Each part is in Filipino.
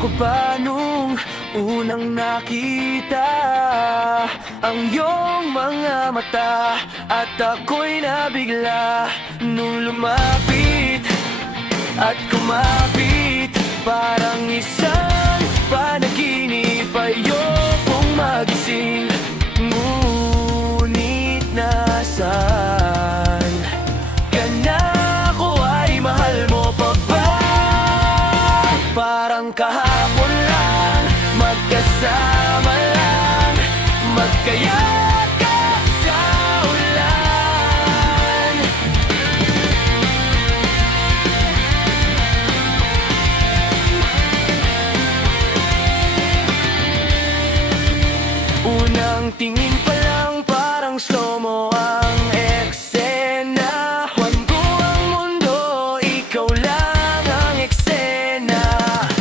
ko pa nung unang nakita ang iyong mga mata, at ako'y nabigla nung lumapit at kumapit. Parang isang panaginip, ayokong magising. Ngunit nasaan ka na? Ako ay mahal mo pa ba? Parang kahapon lang, magkasama lang, magkayakap sa ulan. Unang tingin pa lang, parang slow-mo ang eksena. Kwento ang mundo, ikaw lang ang eksena.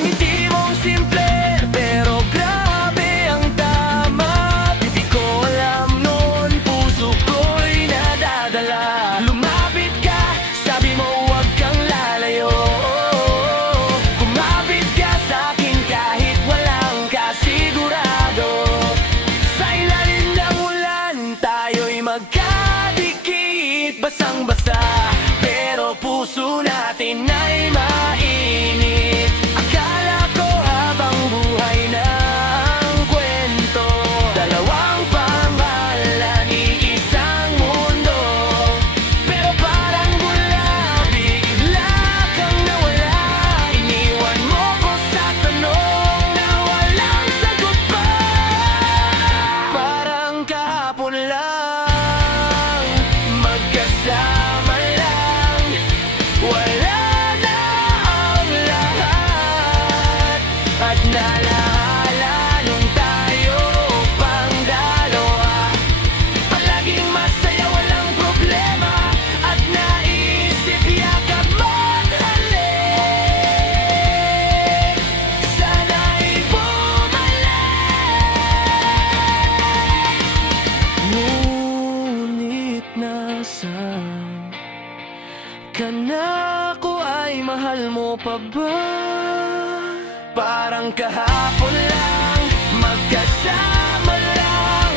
Ngiti mong simple, pero grabe ang tama. Di ko alam noon, puso ko'y nadadala. Lumapit ka, sabi mo huwag kang lalayo. Kumapit ka sa'kin kahit walang kasigurado. Sa ilalim ng ulan, tayo'y magkadikit. Basang-basa, pero puso natin ay mainit. Akala ko habang buhay na ang kwento, dalawang pangalan, iisang mundo. Pero parang bula, bigla kang nawala. Iniwan mo ko sa tanong na walang sagot pa. Parang kahapon lang, magkasama lang, wala na ang lahat. At nalaala nung tayo pang dalawa, palaging masaya, walang problema. At naisip yakap maghalik, sana'y bumalik. Ngunit nasaan ka na? Ako ay mahal mo pa ba? Parang kahapon lang, magkasama lang,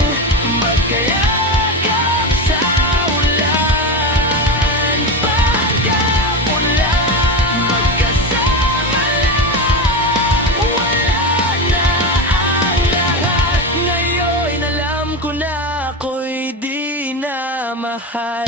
magkayakap sa ulan. Pagkapon lang, magkasama lang, wala na ang lahat. Ngayon alam ko na ako'y di na mahal.